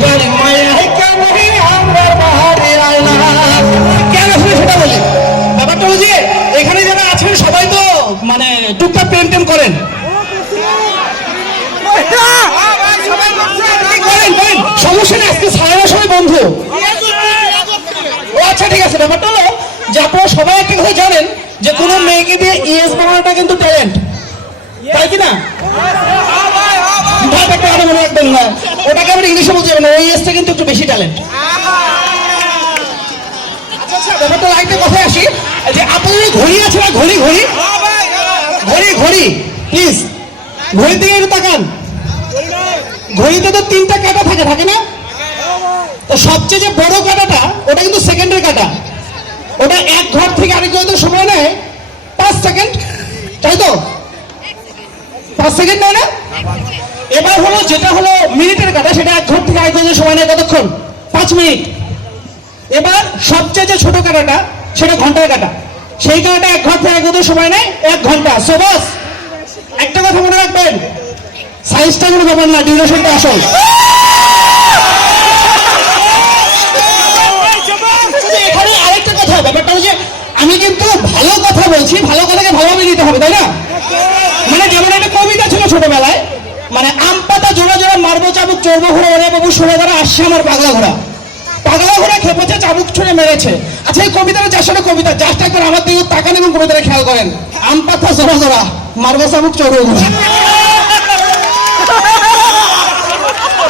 এটার মায়ায় কেন আমার বাহারে আয়না। কেন আসলে সেটা বলি, ব্যাপারটা হলো যে এখানে যারা আছেন সবাই তো মানে টুকটাক প্রেম টেম করেন, সমস্যা নেই, আজকে সারা সবাই বন্ধু। ও আচ্ছা ঠিক আছে, ব্যাপারটা হলো যে আপনারা সবাই একটা কথা জানেন যে কোনো মেয়েকে দিয়ে ইএস বানানোটা কিন্তু ট্যালেন্ট, তাই কিনা? একটা কথা মনে রাখবেন না, ওটাকে আমরা ইংলিশে বলতে যাবেন, ওই ইএসটা কিন্তু একটু বেশি ট্যালেন্ট। আচ্ছা আচ্ছা, ব্যাপারটা লাইটে কথায় আসি যে আপনাদের ঘড়ি আছে না, ঘড়ি ঘড়ি ঘড়ি ঘড়ি প্লিজ ঘড়ির দিকে একটু তাকান। ঘড়িতে তো 3টা কাঁটা থাকে, থাকে না? তো সবচেয়ে যে বড় কাঁটাটা ওটা কিন্তু সেকেন্ডের কাঁটা, ওটা এক ঘর থেকে আরেক ঘর সময় নেয় 5 সেকেন্ড, তাই তো? 5 সেকেন্ড নেয় না? এবার হলো যেটা হলো মিনিটের কাঁটা, সেটা এক ঘর থেকে আরেক ঘর সময় নেয় কতক্ষণ? 5 মিনিট। এবার সবচেয়ে যে ছোট কাঁটাটা সেটা ঘন্টার কাঁটা, সেই কাঁটাটা এক ঘর থেকে আরেক ঘর সময় নেয় 1 ঘন্টা। সো বস একটা কথা মনে রাখবেন, সাইজটা কোনো ব্যাপার না, ডিউরেশনটা আসল। এখানে আরেকটা কথা, ব্যাপারটা হচ্ছে আমি কিন্তু ভালো কথা বলছি, ভালো কথাকে ভালোভাবে নিতে হবে, তাই না? মানে যেমন একটা কবিতা ছিল ছোটবেলায়, মানে আম পাতা জোড়া জোড়া মারবো চাবুক চড়বো ঘোড়া, ওরে বাবু শুনে দ্বারা আসছে আমার পাগলা ঘোড়া, পাগলা ঘোড়া খেপেছে চাবুক ছুঁড়ে মেরেছে। আচ্ছা এই কবিতাটা যার সাথে কবিতা, জাস্ট একবার আমার দিকে তাকান এবং কবিতাটা খেয়াল করেন, আম পাতা জোড়া জোড়া মারবো চাবুক চড়বো ঘোড়া।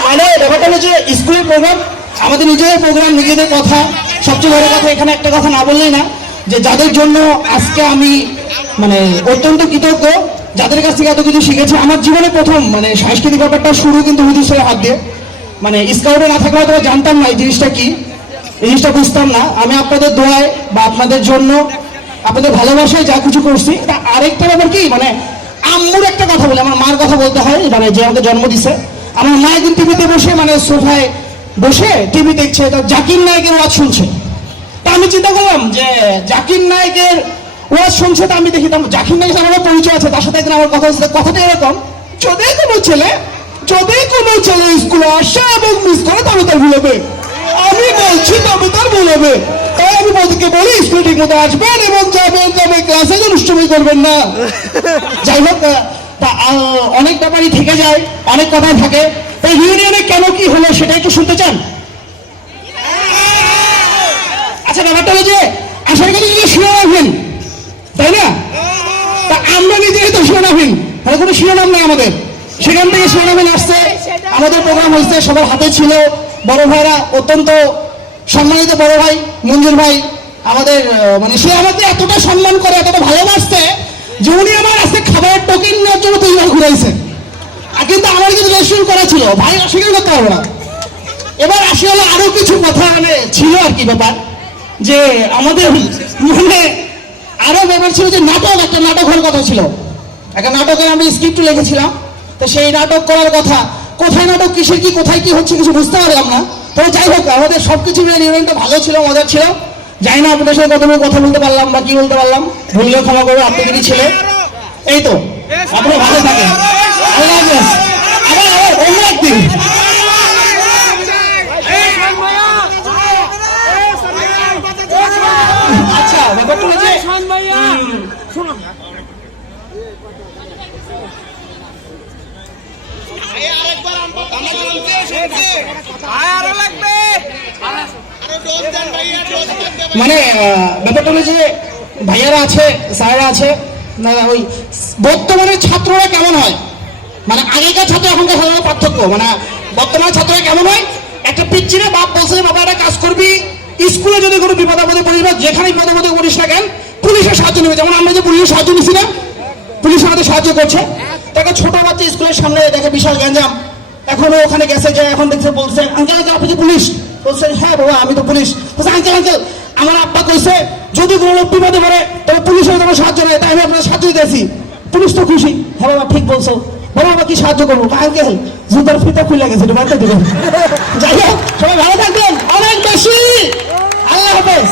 মানে ব্যাপারটা হলো যে স্কুলের প্রোগ্রাম, আমাদের নিজেদের প্রোগ্রাম, নিজেদের কথা। সবচেয়ে বড় কথা এখানে একটা কথা না বললেই না, যে যাদের জন্য আজকে আমি মানে অত্যন্ত কৃতজ্ঞ, যাদের কাছ থেকে এত কিছু শিখেছি। আমার জীবনে প্রথম মানে সাংস্কৃতিক ব্যাপারটা শুরু কিন্তু হুজুর স্যারের হাত দিয়ে। মানে স্কাউটে না থাকলে হয়তো জানতাম না এই জিনিসটা কি, এই জিনিসটা বুঝতাম না। আমি আপনাদের দোয়ায় বা আপনাদের জন্য, আপনাদের ভালোবাসায় যা কিছু করছি। এটা আরেকটা ব্যাপার কি, মানে আম্মুর একটা কথা বলে, আমার মার কথা বলতে হয়, মানে যে আমাদের জন্ম দিছে। আমার মা একদিন টিভিতে বসে, মানে সোফায় বসে টিভি দেখছে, তো জাকির নায়কের ওয়াজ শুনছে। তা আমি চিন্তা করলাম যে জাকির নায়কের ওয়াজ শুনছে, তা আমি দেখি জাকির নায়কের আমার পরিচয় আছে, তার সাথে একদিন আমার কথা হচ্ছে। কথাটা এরকম, যদি কোনো ছেলে স্কুলে আসে এবং মিস করে তবে তার ভুল হবে, আমি বলছি তবে তার ভুল হবে। তাই আমি বলতে বলি স্কুলে ঠিক মতো আসবেন এবং যাবেন, তবে ক্লাসে দুষ্টুমি করবেন না। যাই হোক, অনেক ব্যাপারই থেকে যায়, অনেক কথাই থাকে। তাই ইউনিয়নে কেন কি হলো সেটা একটু শুনতে চান? আচ্ছা ব্যাপারটা হলো যে আশার কাছে যদি শিরোনামহীন, তাই না? তা আমরা নিজেই তো শিরোনামহীন, তাহলে কোনো শিরোনাম নেই আমাদের। সেখান থেকে শিরোনামহীন আসছে, আমাদের প্রোগ্রাম হয়েছে, সবার হাতে ছিল। বড় ভাইরা, অত্যন্ত সম্মানিত বড় ভাই মঞ্জুর ভাই আমাদের, মানে সে আমাদের এতটা সম্মান করে, এতটা ভালোবাসছে যে উনি আমার আজকে খাবারের টোকেন নেওয়ার জন্য 2 বার ঘুরাইছে। কিন্তু আমার কিন্তু রেজিস্ট্রেশন করা ছিল, ভাই অস্বীকার করতে পারবো না। এবার আসি হলো আরো কিছু কথা, মানে ছিল আর কি ব্যাপার, যে আমাদের মানে আরো ব্যাপার ছিল যে নাটক, একটা নাটক হওয়ার কথা ছিল। একটা নাটকের আমি স্ক্রিপ্ট লিখেছিলাম, তো সেই নাটক করার কথা, কোথায় নাটক, কিসের কি, কোথায় কি হচ্ছে কিছু বুঝতে পারলাম না। তবে যাই হোক, আমাদের সবকিছু মিলে ইভেন্টটা ভালো ছিল, মজার ছিল। জানি না আপনাদের সাথে কতটুকু কথা বলতে পারলাম বা কি বলতে পারলাম, ভুললেও ক্ষমা করবো, আপনাদেরই ছেলে। এই তো, আপনারা ভালো থাকেন, আল্লাহ হাফেজ, আবার অন্য একদিন। আচ্ছা ব্যাপারটা হচ্ছে মানে ব্যাপারটা হলো যে ভাইয়ারা আছে, স্যাররা আছে, না ওই বর্তমানের ছাত্ররা কেমন হয়, মানে আগেকার ছাত্র এখনকার ছাত্রের পার্থক্য। মানে বর্তমানের ছাত্ররা কেমন হয়, একটা পিচ্চিরে বাপ বলছে বাবা একটা কাজ করবি, স্কুলে যদি কোনো বিপদ আপদে পড়িস বা যেখানে বিপদ আপদে পড়িস না কেন, পুলিশের সাহায্য নেবে। যেমন আমরা যে পুলিশের সাহায্য নিছি না, পুলিশ আমাদের সাহায্য করছে। তাকে ছোট বাচ্চা স্কুলের সামনে দেখে বিশাল গ্যাঞ্জাম, এখনো ওখানে গেছে, যে এখন দেখছে, বলছে আঙ্কেল আঙ্কেল আপনি কি পুলিশ? বলছে হ্যাঁ বাবা আমি তো পুলিশ। বলছে আঙ্কেল আঙ্কেল আমার আব্বা কইছে যদি কোনো লোক বিপদে পড়ে তবে পুলিশের তোমার সাহায্য নেয়, তাই আমি আপনার সাহায্য দিতেছি। পুলিশ তো খুশি, হ্যাঁ বাবা ঠিক বলছো, বলো বাবা কি সাহায্য করবো? আঙ্কেল জুতার ফিতা খুলে গেছে, একটু বাড়তে দেবেন। যাই হোক, সবাই ভালো থাকবেন অনেক বেশি, আল্লাহ হাফেজ।